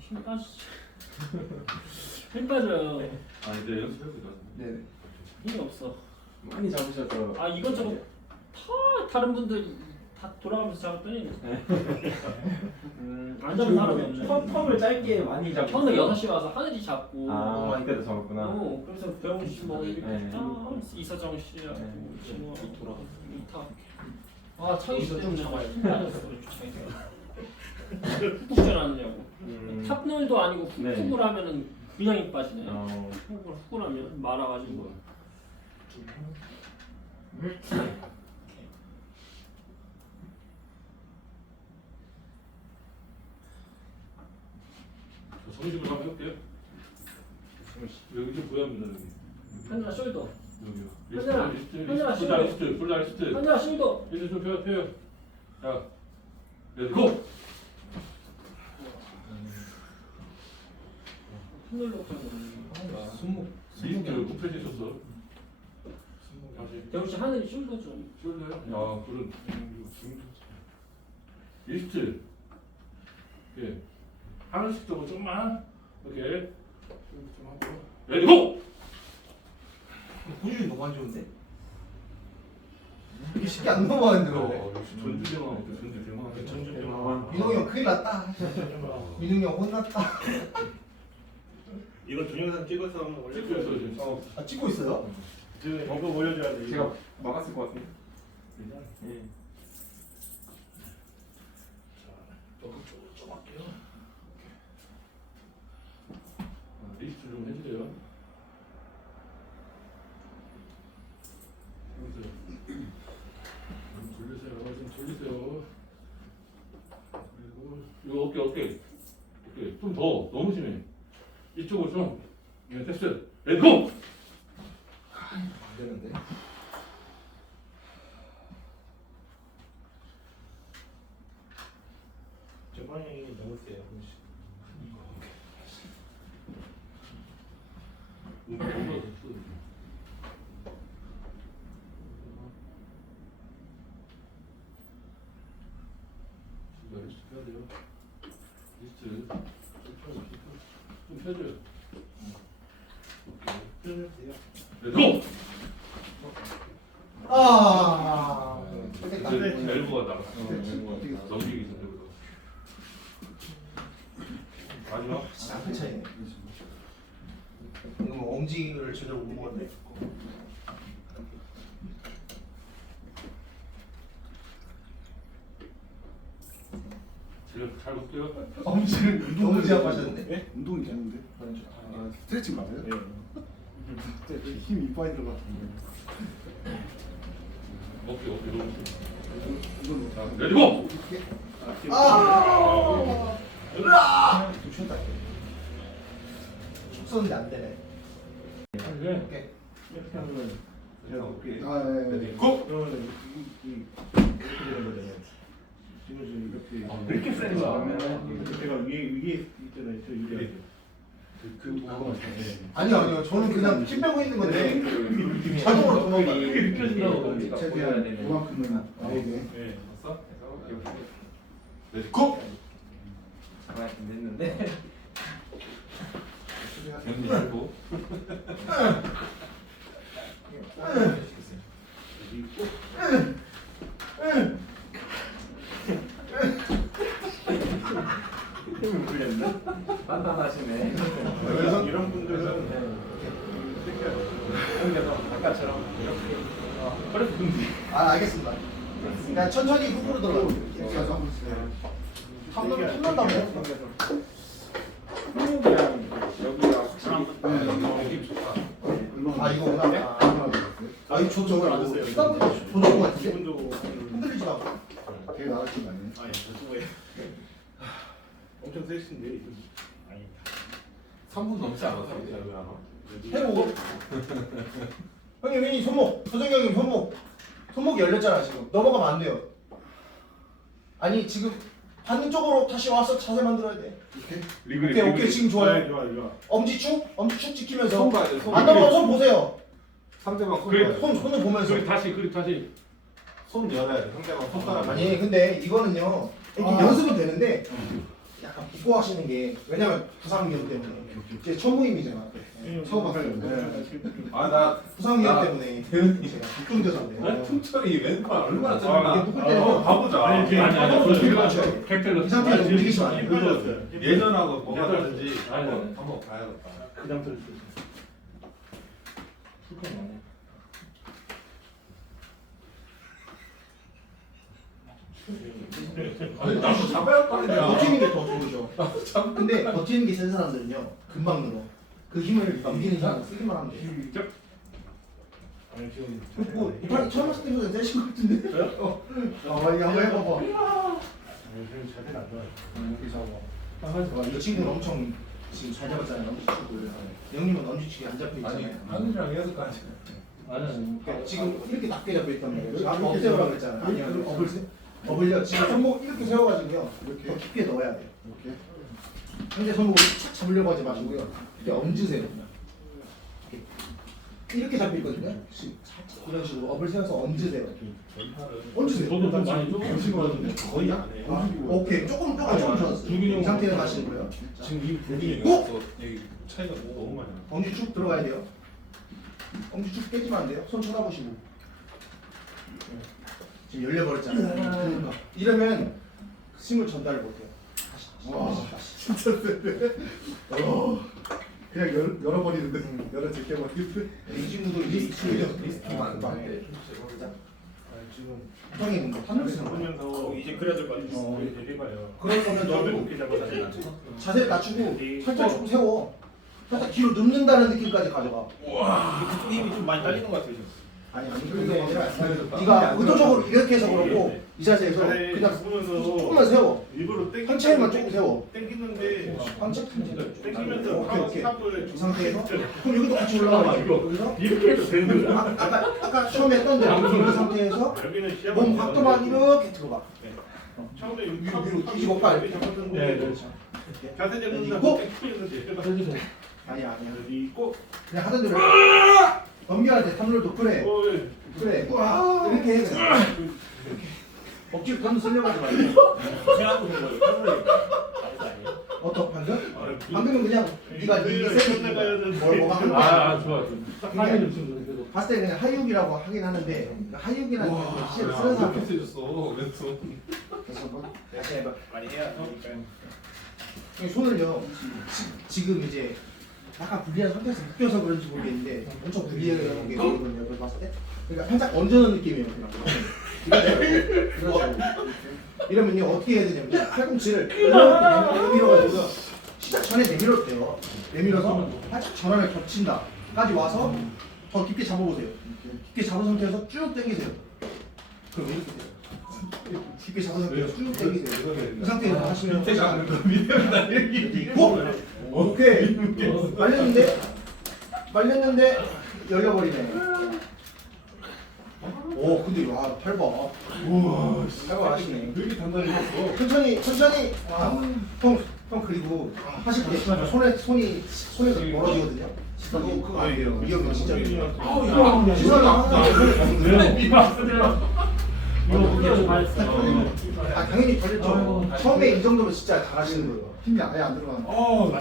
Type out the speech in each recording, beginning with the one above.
힘 빠지지. 힘 빠져요. 아 이제 연습해도 돼. 네. 힘이 없어. 많이 잡으셔서 아 이것저것 다 다른 분들 다 돌아가면서 잡았더니 음, 안 잡은 사람이 없네. 텀, 텀을 짧게 많이 잡고 형은 6시 와서 하늘이 잡고 아 이때도 잡았구나 어, 그래서 배웅 씨뭐 이렇게 네. 딱 이서정 씨하고 네. 진호 돌아 이타 아 창희 씨 때문에 힘 빠졌어 창희 푹 전하느냐고 음. 탑놀도 아니고 네. 훅훅을 하면은 그냥 힘 빠지네 어, 훅을 훅을 하면 말아가지고 저 정식으로 한번 해볼게요. 여기 좀 보여합니다 여기. 하늘아 숄더 여기요. 하늘아, 리스트, 하늘아, 리스트, 숄더. 리스트, 풀다 리스트. 하늘아 숄더 이제 좀 펴요, 펴요. 자, 렛츠 고! 하늘로 손목 리스트를 굽혀져 있었어. 다시. 씨 하늘이 숄더 좀? 아, 그런. 리스트. 예. 하나씩 더 좀만. 오케이. 좀 하고. 렛츠 고! 포지션이 너무 안 좋은데? 이게 쉽게 안 넘어가는데 어, 역시 전주병원, 전주병원. 전주병원. 민홍이 형 큰일 났다 민홍이 형 혼났다 이거 동영상 찍어서 한번 올려. 찍고 있어요, 지금. 어, 아 찍고 있어요? 지금 이거 올려줘야 돼. 제가 막았을 것 같은데 예. 조금 좀, 좀 할게요. 아, 리스트 좀 해주세요. 좀 돌리세요. 좀 돌리세요. 그리고 이거 어깨 어깨 어깨 좀 더 너무 심해. 이쪽으로 좀. 네, 됐어요. 렛고! 안 되는데 저 방향이 너무 세요. 음, 리스트 해야 돼요. 리스트 좀 펴줘요. 오케이. 돼요. 렛고! 아 뺏겼다 엘보가 나갔어. 어떻게 넘기기 전에 그거. 마지막. 진짜 큰 차이네 이거 뭐 엄지를 제대로 못 먹었네 제가 잘 볼게요. 엄지를 너무 제압하셨는데 운동이 되는데? 아, 스트레칭 맞아요? 네. 그때 힘 이빨이 들어갔는데 어깨 어깨 너무. 렛고! 아 으아 죽였다 축 쏘는데 안 되네 네. 오케이 이렇게 하면 제가 어깨. 아, 예, 예. 고! 그러면 이, 이 이렇게 되는 거잖아요. 지금 지금 이렇게. 아, 왜 이렇게 센 거야? 그러면은 제가 위에 위에 있잖아요. 저 위에. 그 그거 아니요 아니요 저는 그냥 힘 빼고 있는 건데 자동으로 도망가 그게 느껴진다고 보여야 최대한 되는 그만큼은 나오게 네. 이렇게 렛고! 가만히 안 됐는데 견디 말고. 힘을 풀렸나? 단단하시네 그래서 이런 분들은 그래서 아까처럼 이렇게 어, 근데 아 알겠습니다 그냥 천천히 후으로 들어가 이렇게 해서. 탐난 탐난다고 여기가 확실히. 아 이거구나 아, 아 이거 저 저거 안 됐어요. 수단 조정 같은데 기분도 흔들리지도 않고 되게 나가신 거 아니에요? 아니 저쪽에 엄청 세신데 이거 아니다. 3분 넘지 않았어요? 아마. 해보고 형님 형님 손목 소정이 형님 손목 손목이 열렸잖아 지금 넘어가면 안 돼요 아니 지금 받는 쪽으로 다시 와서 자세 만들어야 돼 이렇게? 리그리 오케이 오케이 지금 좋아요 좋아 좋아. 엄지축 엄지축 지키면서 손 봐야 돼, 손. 안 넘어가 손 보세요 상대방 손 그래. 봐야 돼. 손 손을 보면서 그리 다시 그리 다시. 손 열어야 돼 상대방 손가락 아니 근데 이거는요 이렇게 아. 연습은 되는데 약간 붙고 하시는 게 왜냐면 부상 위험 때문에 이 제 첫 모임이잖아. 처음 봤어요. 네. 아나 부상 위험 나- 때문에 제가 북중대사인데 퉁철이 왼팔 얼마나 아, 이게 묶을 때는 가보자 아니, 아니, 아니. 팩트로 이 상태에서 움직이시면 안 돼요. 예전하고 뭐가 다른지 아니, 아니. 한번 한번 봐야겠다 그냥 수 아니 나도 잡아야 빠르냐 버티는 게 더 좋으죠. 근데 버티는 게 센 사람들은요 금방 늘어. 그 힘을 넘기는 사람 쓰기만 하면 돼. 아니 지금 뭐 이빨 처음 봤을 때보다 세신 것 같은데. 어, 어 이거 한번 해봐봐. 아니 지금 자세가 안 좋아요. 이렇게 잡아. 어, 이 친구는 엄청 지금 잘 잡았잖아요. 엄지축을. 영님은 엄지축이 안 잡혀 아니 있잖아요. 하늘이랑 해석까지 아니, 아니. 그러니까 지금 이렇게 낮게 잡혀 있단 말이에요. 아까 업세우라고 했잖아요. 아니요, 업을 세. 업을요. 지금 손목 이렇게 세워가지고요. 이렇게 더 깊게 넣어야 돼요. 이렇게 현재 손목을 착 잡으려고 하지 마시고요. 이렇게 얹으세요. 이렇게 있거든요. 지금 살짝 이런 식으로 업을 세워서 얹으세요. 얹으세요. 저도 좀 많이 조금 오신 거 같은데 거의 안 해. 아, 오케이 조금 조금 조금 좋았어요. 이 상태에서 하시는 거예요. 지금 이 부분이 어? 여기 차이가 너무 많이 나 엄지 쭉 들어가야 돼요. 엄지 쭉 깨지면 안 돼요. 손 쳐다보시고. 네. 지금 열려버렸잖아요. 그러니까. 이러면 힘을 전달을 못해요. 와. 진짜 세네 어 그냥 열, 열어버리는데 열어 제껴버리는데 이 친구도 익숙해져. 리스트만 아니 지금 형이 뭔가 하늘 쓰는 거. 보면서 이제 것 같아요. 어. 이제 해봐요. 그럴 거면 너무 너도 높게 잡아서 자세를 낮추고 살짝 조금 세워. 살짝 뒤로 눕는다는 느낌까지 가져가. 그쪽 힘이 좀 많이 딸리는 것 같아요 지금. 아니 아니 그게 아니라 네가 의도적으로 이렇게 해서 그렇고 이 자세에서 자세 그냥 보면서 조금만 세워. 일부러 땡기 한채만 조금 세워. 땡기는데 한채 땡기면서 오케이 오케이. 스탑을 이 상태에서 그럼 여기도 같이 올라가. 여기서 이렇게 해도 되는 거야. 아, 아까 아까 처음에 했던 대로 이 상태에서 여기는 시합 몸 각도만 이렇게 들어가. 처음에 여기 위로, 탑- 위로 탑 뒤집어 까. 여기 잡았는데 네, 그렇죠. 자세 잡는다 이거? 땡기는데 해주세요. 아니야 꼭 그냥 하던 대로 넘겨야 돼. 탐롤도 그래. 어, 예. 그래. 이렇게 해 그냥. 억지로 탐 하지 말고. 있는 거예요. 어떤 방금? 방금은 그냥 네가 이 네, 세게 끝나가야 되는데. 뭘 뭐가 한 아, 거야. 아, 좋아. 딱좀 지금 그래도. 봤을 때 그냥 하육이라고 하긴 하는데 그 하육이라는 게 시를 쓰는 와 사람 이렇게 세졌어 왼손 그래서 한번 다시 해봐. 많이 해야 되니까요. 이 손을요 지, 금 이제 약간 불리한 상태에서 묶여서 그런지 모르겠는데 엄청 불리한 게 있거든요. 그걸 봤을 때 그러니까 살짝 얹어놓은 느낌이에요. 그냥. 이러면요 어떻게 해야 되냐면 팔꿈치를 이렇게 내밀어가지고 시작 전에 내밀어도 돼요. 내밀어서 살짝 전환을 겹친다까지 와서 더 깊게 잡아보세요. 깊게 잡은 상태에서 쭉 당기세요. 그럼 이렇게 돼요. 깊게 잡은 상태에서 쭉 당기세요. 이 상태에서 하시면 밑에가 아는 거 밑에가 나 이렇게 오! 오케이 말렸는데 말렸는데 열려버리네 오 근데 와 팔봐. 우와 하시네. 왜 이렇게 단단해졌어 천천히 천천히. 형, 형 그리고 하실 때 손에 손이 손에서 멀어지거든요. 그거 그거 안 돼요. 이 형은 진짜 아우, 야 항상 손에 잡는데 네, 이거 그게 좀 잘했어. 아 당연히 걸렸죠 처음에 이 정도면 진짜 잘하시는 거예요. 힘이 아예 안 들어가는 거. 어,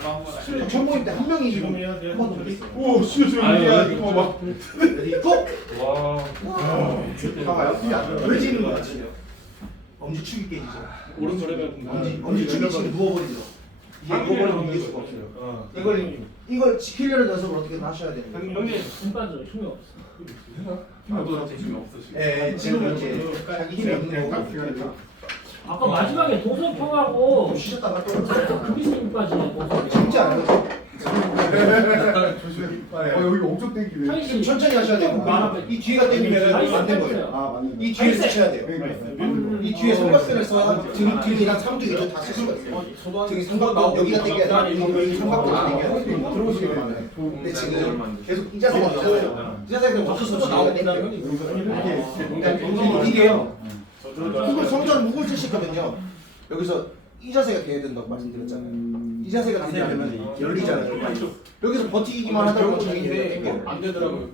첫 모임 때한 명이 지금 해야 돼. 한번 더오 지금 아유, 이게 이거 막. 이거 와. 봐봐요. 힘이 안 들어 왜 지는 거야 지금? 엄지 축이 깨지죠. 오른손 해면 엄지 엄지 축이 지금 누워버리죠. 이게 누워버리면 이길 수가 없어요. 이걸 이걸 지키려는 연습을 어떻게든 하셔야 되는 거예요? 형님, 힘 빠져. 힘이 없어. 나도 재심이 없어 지금. 예, 예, 지금 이렇게 자기 힘이 없는 딱 거고. 필요해. 아까 마지막에 동선 평하고 좀 쉬셨다가 또 빠지네 동선. 진지 않아요? 조심해 어 여기 엄청 땡기네. 차이 지금 씨 천천히 하셔야 돼요. 이 뒤가 땡기면 안된 거예요. 아 맞네. 이 뒤에서 쳐야 돼요. 그러니까 이 뒤에 삼각대를 써야 등, 등이랑 삼등이 다쓸 수가 있어요. 등이 삼각대 여기가 땡겨야 돼. 여기 삼각대가 땡겨야 돼. 들어오시게 되네 근데 지금 계속 이 자세가 있잖아요. 이 자세가 없이 얘가 땡겨요 이게요 성전 묵을 거면요 여기서 이 자세가 돼야 된다고 말씀드렸잖아요. 이 자세가 되지 않으면 열리잖아요. 여기서 버티기만 하다가 땡겨요. 안 되더라고요.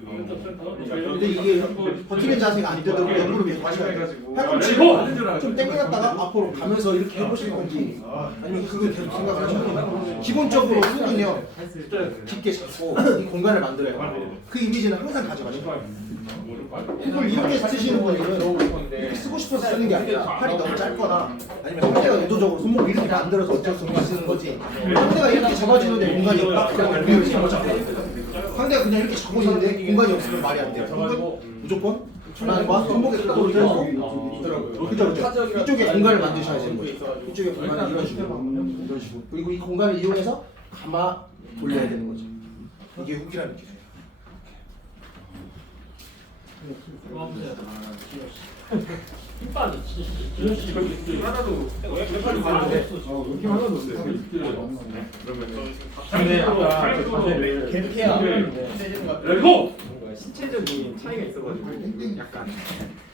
근데 이게 버티는 자세가 안 되도록 옆으로 계속 하셔야 돼요. 팔꿈치 좀 땡겨놨다가 앞으로 가면서 이렇게 해보실 건지 아니면 그걸 계속 생각하셔야 돼요. 기본적으로 훅은요 깊게 잡고 이 공간을 만들어요. 그 이미지는 항상 가져가셔야 돼요. 훅을 이렇게 쓰시는 분들은 이렇게 쓰고 싶어서 쓰는 게 아니라 팔이 너무 짧거나 아니면 상대가 의도적으로 손목을 이렇게 만들어서 어쩔 수 없이 쓰는 거지 상대가 이렇게 잡아주는데 공간이 없다? 상대가 그냥 이렇게 잡고 있는데 공간이 없으면 말이 안 돼요 무조건? 전환과 손목에 그죠 그죠. 이쪽에 공간을 만드셔야 되는 거죠. 이쪽에 공간을 이런 식으로 이런 식으로. 그리고 이 공간을 이용해서 감아 돌려야 되는 거죠. 이게 훅이라는 게 어, 그 뭔가 신체적인 차이가 있어가지고 약간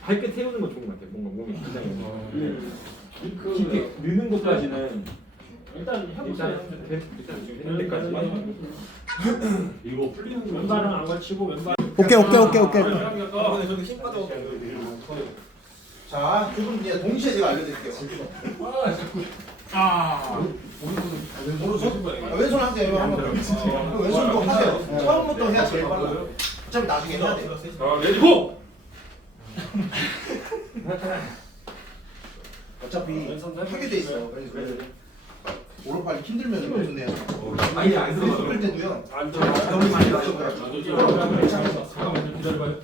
발끝 태우는 건 좋은 것 같아요. 뭔가 몸이 긴장해서 깊게 느는 것까지는 일단 해보세요 되- 일단 지금 했는 데까지 이거 풀리는 거 왼발은 안 걸치고 왼발 오케이 오케이 오케이 오케이 아, 저도 힘 빠져. 자, 두분 이제 동시에 제가 알려드릴게요. 아 오른손? 아, 왼손 하세요. 한번 더. 왼손도 하세요. 처음부터 해야 제일 빨라요. 어차피 나중에 해야 돼요. 자 레디고 어차피 하게 돼 있어요. 그래서 오른팔이 힘들면 내야 돼요. 아니 안 왼손 들어가요. 끌 때도요. 안 너무 많이 나셨더라고요. 잠깐만 기다려봐요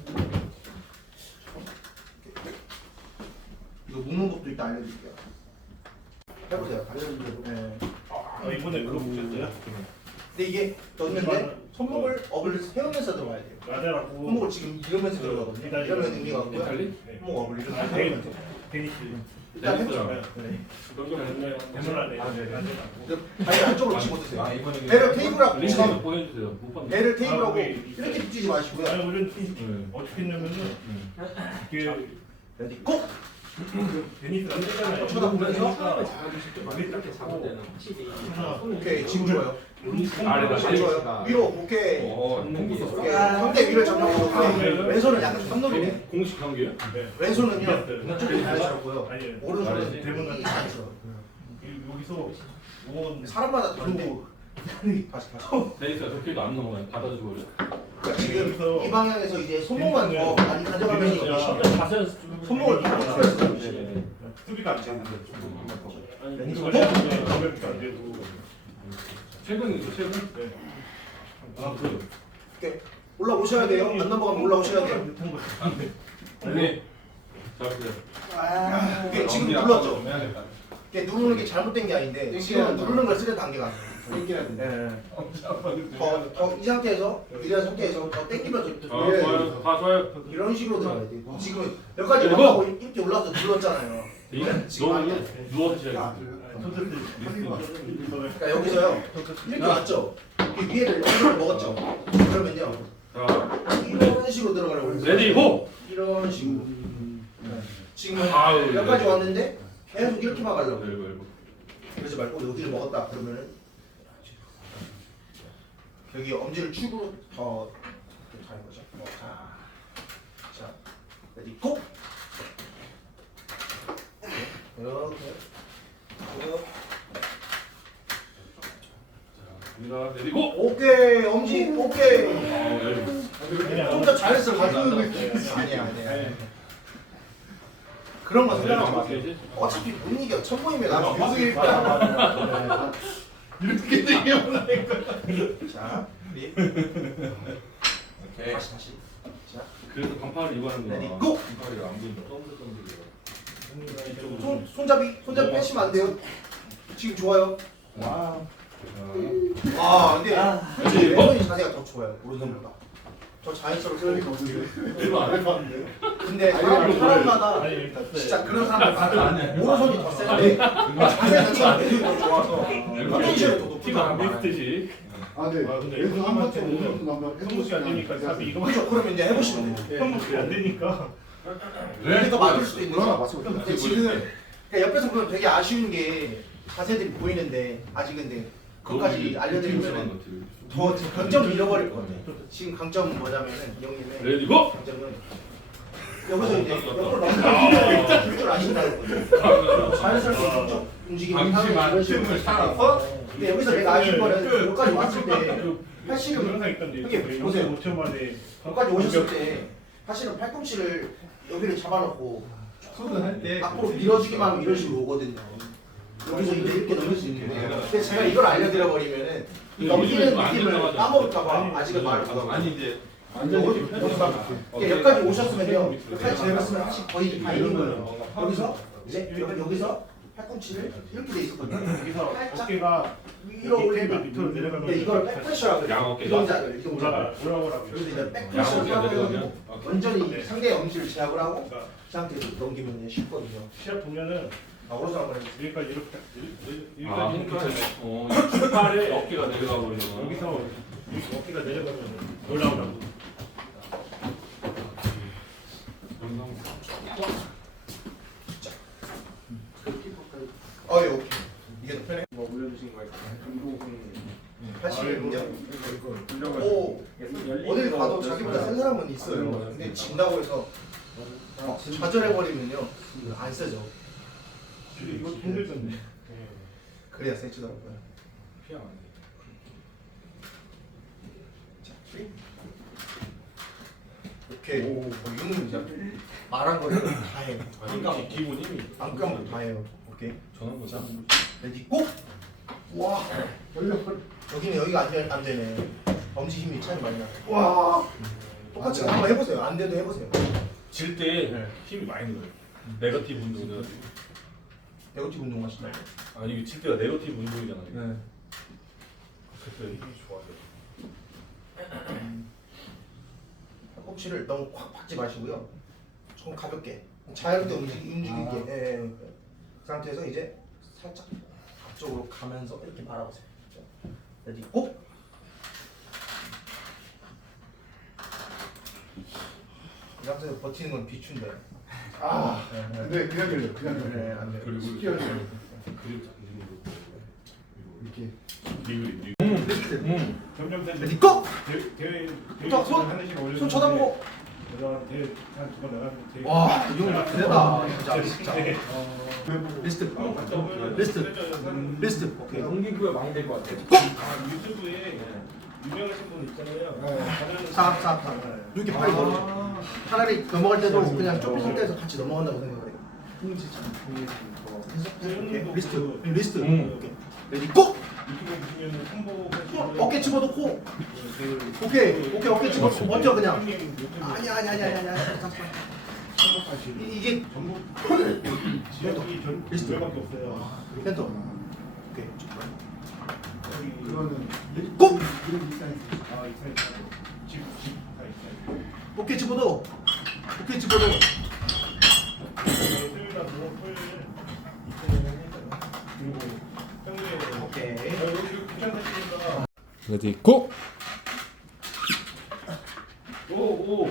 이거 묶는 법도 이따 알려드릴게요. 해보세요. 알려드릴게요. 네. 어, 이번에 그거 보셨어요? 근데 이게 넣는데 손목을 업을 세우면서 들어가야 돼요. 라데라고 손목을 지금 이러면서 들어가거든요. 이러면 의미가 없고요. 손목 업을 이렇게 아, 세우면서. 테니스 테니스 일단 해보죠. 네. 네. 대물라데 다리 안쪽으로 치고 드세요. 아 이번에 배를 테이블하고 링크 붙이고 보내주세요 못 봤네 배를 테이블하고 아, 네. 이렇게 붙이지 마시고요. 아니 우리는 네. 어떻게 했냐면은 그 레디 꼭 테니스가 세잖아요. 쳐다보면서 이렇게 잡을 때는 확실히 오케이 지금 좋아요. 아래다. 위로 오케이. 오케이. 상대 위를 잡고 오케이. 왼손은 약간 삼노리네. 공식 관계요? 왼손은요 이쪽으로 가시고요. 아니 오른손은 대문은 이 안에서. 여기서 사람마다 다른데. 다시 다시. 테니스가 적혀도 안 넘어가요. 받아주고 그래 그러니까 지금 이 방향에서 이제 손목만 더 많이 가져가면서 일단 자세 손목을 바꿔 주세요. 수비가 안 되는 아니 이거 가볍게 안 되고 최근이죠 최근? 아 그래요? 이렇게 올라오셔야 돼요. 안 넘어가면 올라오셔야 돼요. 네 잡으세요 이게 지금 눌렀죠. 이게 누르는 게 잘못된 게 아닌데 지금 누르는 걸 쓰는 단계가 아니에요. 예. 더, 더, 이 상태에서 이런 상태에서 더 땡기면서 아 돌려야 돼요. 좋아요 다 좋아요 이런 식으로 들어가야 돼. 지금 그리고- 하고 이렇게 올라서 눌렀잖아요. 지금 너무 아니야. 누워서 손들들 그러니까 여기서요 이렇게 왔죠. 이 위에를 이걸 먹었죠. 그러면요 자 이런 식으로 들어가려고 그래요. 레디 고! 이런 식으로. 네. 지금은 아유, 몇 가지 네. 왔는데 계속 이렇게 막으려고. 일고 일고 그러지 말고 여기를 먹었다 그러면은 여기 엄지를 축으로 더 이렇게 가는 거죠. 어, 자, 자, 레디 고. 이렇게. 이렇게. 갑니다 레디 고! 오케이 엄지 오케이. 어 열고 좀더 잘했어. 가지고 아니야. 아니야. 그런 거 생각하지 마세요. 이제 어차피 못 이겨. 첫 모임에 나가 계속 일단 이렇게 되면 자 우리. 다시 다시. 그래서 반팔을 입어 하는 레디 거야 고. 반팔이 안 보인다 손 손잡이 손잡이 빼시면 안 돼요? 지금 좋아요? 와. 아, 근데 솔직히 왼손이 자세가 더 좋아요 오른손보다. 더 자연스럽고 일본 안 해? 근데 사람, 사람마다 아니 일단 진짜 그런 사람들 많아요. 오른손이 더 세는데 자세 자체가 왼손이 더 좋아서 컨텐츠를 더 높은 티가 사람 안 많아요 비슷듯이. 아, 아, 네. 근데 왼손 한 번째 형한테는 오른손 한번 손목이 안 되니까 삽이 이거 그죠. 그러면 이제 해보시면 돼요. 손목이 안 되니까 그러니까 맞을 수도 있는 그러나 거 맞을 것 근데 지금 그러니까 옆에서 보면 되게 아쉬운 게 자세들이 보이는데 아직 근데 그것까지 알려드리면 것더 강점을 잃어버릴 것 같아요. 지금 강점은 뭐냐면은 이 형님의 레디 고! 강점은 여기서 이제 옆으로 넘어가면 줄줄 아신다는 거죠. 자연스럽게 쪽 이런 식으로 틈을 살아서 근데 여기서 내가 아실 거는 여기까지 왔을 때 팔씨름 항상 있던데 보세요. 5천 만에 여기까지 오셨을 때 사실은 팔꿈치를 여기를 잡아놓고 손은 할때 앞으로 밀어주기만 하면 이런 식으로 오거든요. 여기서 이제 이렇게 넘길 수 있는데 근데 제가 이걸 알려드려 버리면은 넘기는 느낌을 까먹을까봐 아직은 말을 못 하고. 아니 이제 예, 여기까지 오셨으면요. 여기까지 내렸으면 사실 거의 다 있는 거예요. 여기서? 이제 여기, 여기서 팔꿈치를 이렇게 돼 있었거든요. 여기서 살짝 어깨가 위로 올리면 밑으로 내려가면 네, 이걸 백프레셔라고 그래요. 양 어깨 이 동작을 이 올라가 동작을. 올라오라고 여기서 이제 양 백프레셔를 어깨가 하고 내려가면 완전히 네. 상대의 엄지를 제압을 하고 그러니까 그 상태에서 넘기면 쉽거든요. 시합 보면은 아, 오른손 한번 해주세요. 여기까지 이렇게 딱 여기- 아 여기까지 그러니까 이렇게 어 출발에 어깨가 내려가 버리는 거 여기서 여기 어깨가 내려가면 올라오라고 어, 예, 오케이. 이게 더 편해. 뭐 올려주신 거예요? 팔씨름은요. 오 오, 어딜 가도 자기보다 센 사람은 있어요. 근데 진다고 해서 막 좌절해버리면요 안 세죠. 이거 힘들던데 그래야 세지더라고요. 오케이. 오, 이거는 진짜 말한 거를 다 해요. 그러니까 기본 힘이 안 까먹고 다 해요. 오케이. 전원 거죠. 레디 고! 와, 여기는 여기가 안, 되, 안 되네. 엄지 힘이 차이 많이 나. 와, 똑같이 한번 해보세요. 안 돼도 해보세요. 질때 힘이 많이 늘어요 네거티브 운동은 내구티 운동 하신다고. 아니 이게 칠 때가 네거티브 운동이잖아요 네. 그때 힘이 좋아져요 팔꿈치를 너무 꽉 박지 마시고요. 좀 가볍게, 자유롭게 움직, 움직이게. 예, 예. 그 상태에서 이제 살짝 앞쪽으로 가면서 이렇게 말아보세요. 자, 레디 고! 이 상태에서 버티는 건 비추인데. 아 네, 네. 근데 그냥 열려 그냥 네, 열려 안 돼요. 그리고 쉽게 열려 그리고 이렇게 리그리 음. 점점 더 레디 고! 대회 대회 자, 손! 쳐다보고. 대회 한두번 대회 와, 이 형님 대단하다. 진짜, 진짜. 네. 리스트. 리스트. 리스트. 오케이. 동기부여 많이 될 것 같아요. 아, 유튜브에 유명하신 분 있잖아요. 가면은 싹, 싹, 싹. 이렇게 팔 버리죠. 차라리 넘어갈 때도 그냥 좁은 상태에서 같이 넘어간다고 생각을 해요. 이렇게 리스트. 리스트. 음. 오케이. 레디 고! 손 어깨 집어넣고. 오케이. 오케이, 어깨 집어넣고. 먼저 그냥. 아니, 아니, 아니, 아니, 아니. 아니. 잠깐만. 이- 이게 전부 지역이 전 리스트. 지역밖에 없어요. 센터. 오케이. 그거는 고! 이런 비싼 아 이사이 집어넣어. 어깨 집어넣어. 토요일날 물론 토요일 이틀에 했잖아. 그리고 평일에 오케이. 어, 여기 레디 고! 오 오오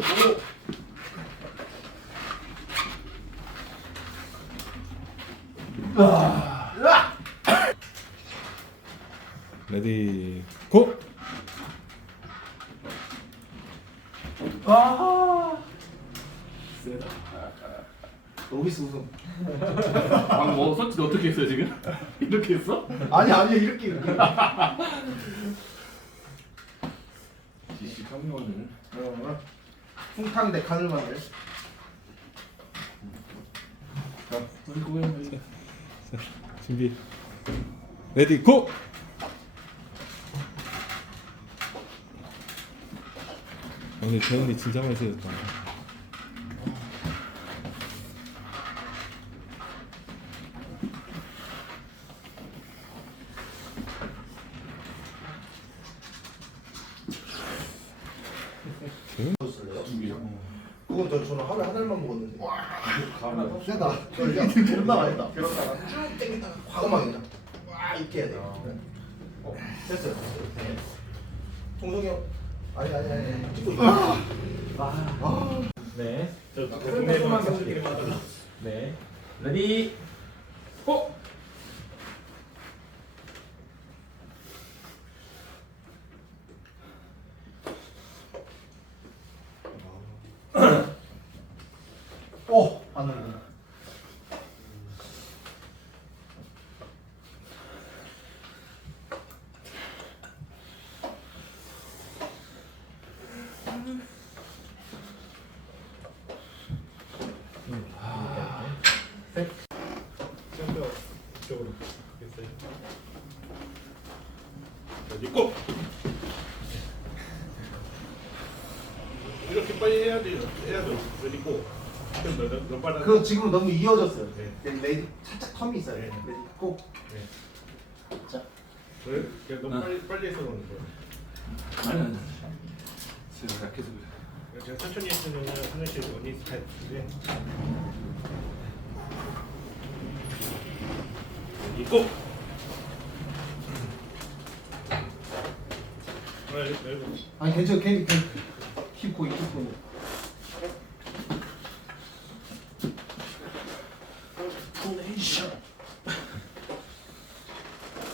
레디 고! 로비스 우승. 방금 뭐 서치 어떻게 했어요 지금? 이렇게 했어? 아니, 아니, 이렇게, 이렇게. 평론은 어, 쿵탕 대 가늘마늘. 준비. 레디 고! 오늘 재현이 진짜 세졌다. 그건 저 저는 하루에 한 알만 먹었는데. 와, 세다. 이틀 존나 많이 했다. 그러다가 쭉 땡기다가 과감하게 와 이렇게 해야 돼. 어, 됐어요. 네. 동석이 형. 아니 아니 아니. 찍고 있어. 아. 네. 저 동네에서만 동네에서만 네. 레디 고! 좀더 이쪽으로 가겠어요. 레디 고! 이렇게 빨리 해야 돼요. 해야죠. 레디 고. 그럼 몇, 몇 발? 그거 지금 너무 이어졌어요. 네. 네, 살짝 텀이 있어요. 네. 레디 고. 자, 왜? 그냥 너무 빨리 빨리 해서 그러는 거예요. 아니 아니. 제가 약해서 그래. 제가 천천히 했으면 하늘실 언니 스타일인데 레디 고! 아, 열고. 아니 괜찮아, 괜히 괜히 힙 고이 힙 고이.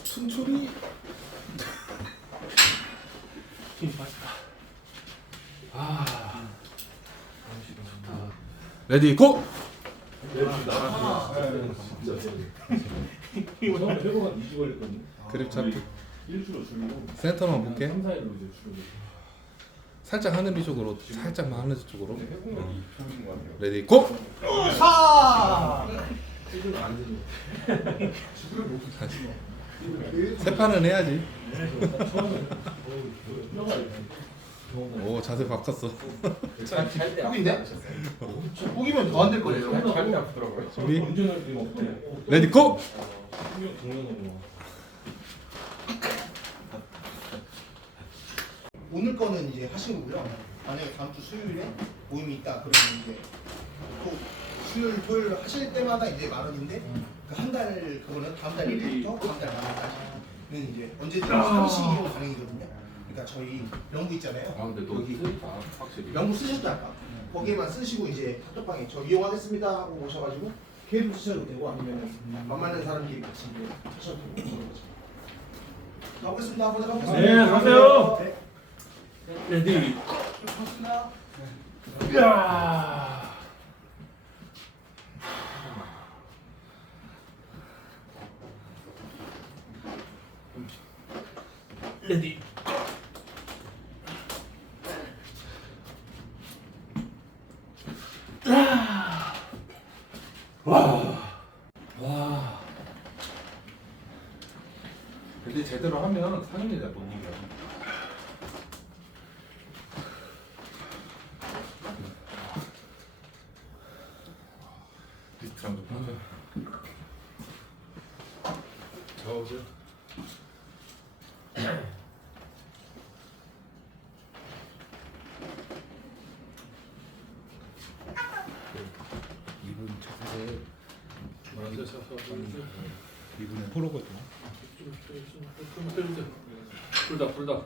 순초리 레디 고! 그립 잡기 일주로 줄이고 센터만 볼게. 3, 4일로 이제 줄이고 살짝 하늘이 쪽으로 살짝만 하늘 쪽으로. 해공력이 좋으신 것 같아요. 레디 고! 사. 다시 세 판은 해야지 오 자세 바꿨어 혹인데? 혹이면 더 안 될 거예요. 잘때 아프더라고요. 준비 운전할 때 없대. 레디 고! 오늘 거는 이제 하신 거고요. 만약에 다음 주 수요일에 모임이 있다 그러면 이제 또 수요일 토요일 하실 때마다 이제 만 원인데 그 한 달 그거는 다음 달 1일부터 다음 달 만 원까지는 이제 언제든 상시 이용 가능이거든요. 그러니까 저희 명부 있잖아요. 아 근데 너 여기 쓰니까 확실히. 명부 쓰셨죠 아까? 거기에만 쓰시고 이제 카톡방에 저 이용하겠습니다 하고 오셔가지고 계속 쓰셔도 되고 아니면 만만한 사람끼리 같이 이제 하셔도 되고 그런 거죠. 가보겠습니다. 먼저 가보겠습니다. 네, 가세요. 네. 레디. 고맙습니다. 야. 레디. 대로 하면 이겨. 리스트랑 좀 하자. 저죠. 이분 자세 먼저 쳐서 이분은 프로거든 풀다 풀다.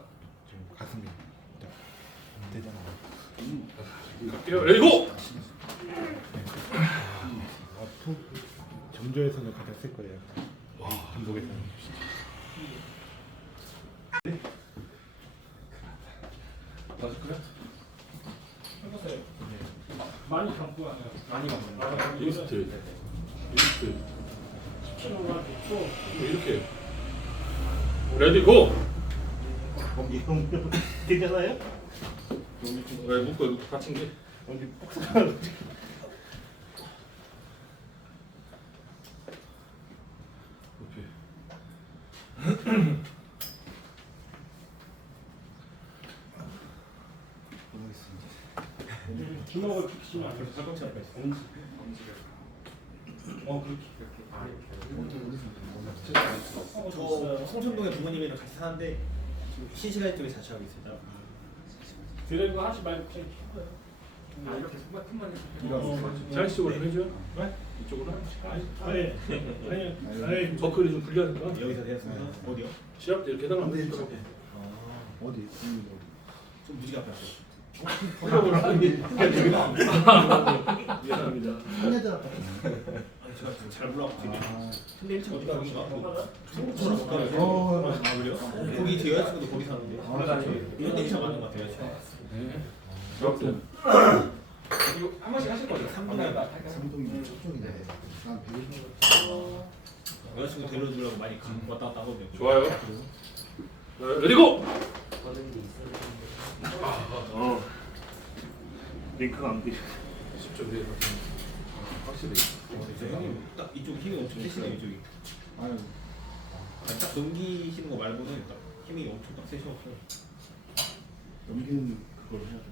지금 가슴이 안 되잖아 갈게요. 레디 고! 앞으로 점조에서는 가장 쓸 거예요. 한국에서는. 다섯 그래? 많이 감고 가요. 많이 가면. 리스트. 리스트. 10kg만 넣고 이렇게. 레디 고! 검기 형 괜찮아요? 왜 묶어 다친 게? 검기 폭삭. 오케이. 주먹을 픽시면 안 돼요. 어 그렇게. 저 성천동에 부모님이랑 같이 사는데 신시간 쪽에 자취하고 있습니다. 드래그 하지 말고 그냥 키고요. 아 이렇게 손만 틈만 해주면. 자식적으로 해줘요? 네? 이쪽으로? 아니, 아니, 아니, 버클이 좀 불리하니까. 여기서 되었습니다. 어디요? 시합 때 이렇게 해달라면 되죠. 어디? 좀 무지개 앞에 왔어요. 미안합니다. 앞에. 제가 지금 잘 몰라서 되게. 근데 1층 어디가 여기가? 저랑 어, 아 그래요? 거기 제 여자친구도 거기 사는데. 이런 데 맞는 것 같아요. 네. 중학생. 이거 한 번씩 하실 거죠? 3분 할까? 삼동이 저쪽이네. 난 배우 여자친구 데려주려고 많이 가- 왔다 갔다 하거든요. 좋아요. 네, 레디 고! 어. 링크가 안 돼. 10점 돼. 확실히. 있어요. 형님 딱 이쪽 힘이 엄청 세시네요 이쪽이. 아유 아니, 딱 넘기시는 거 말고는 딱 힘이 엄청 딱 세셔서. 넘기는 그걸 해야 돼.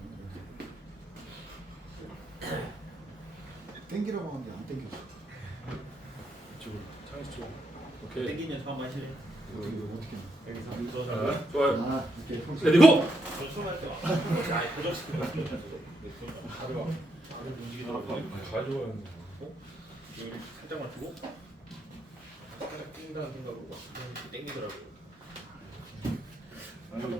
땡기라고 하는데 안 땡겨져. 이쪽으로 창희 쪽. 오케이. 땡기면 저 한번 하실래요? 이거 어떻게? 해? 자, 좋아요. 아 이렇게 평소. 레디 고! 저 수업 할때 아예 고정시키는 거 같아요. 가져와. 가져와요. 여기 살짝만 두고 살짝 띵다는 생각으로 막 땡기더라고요.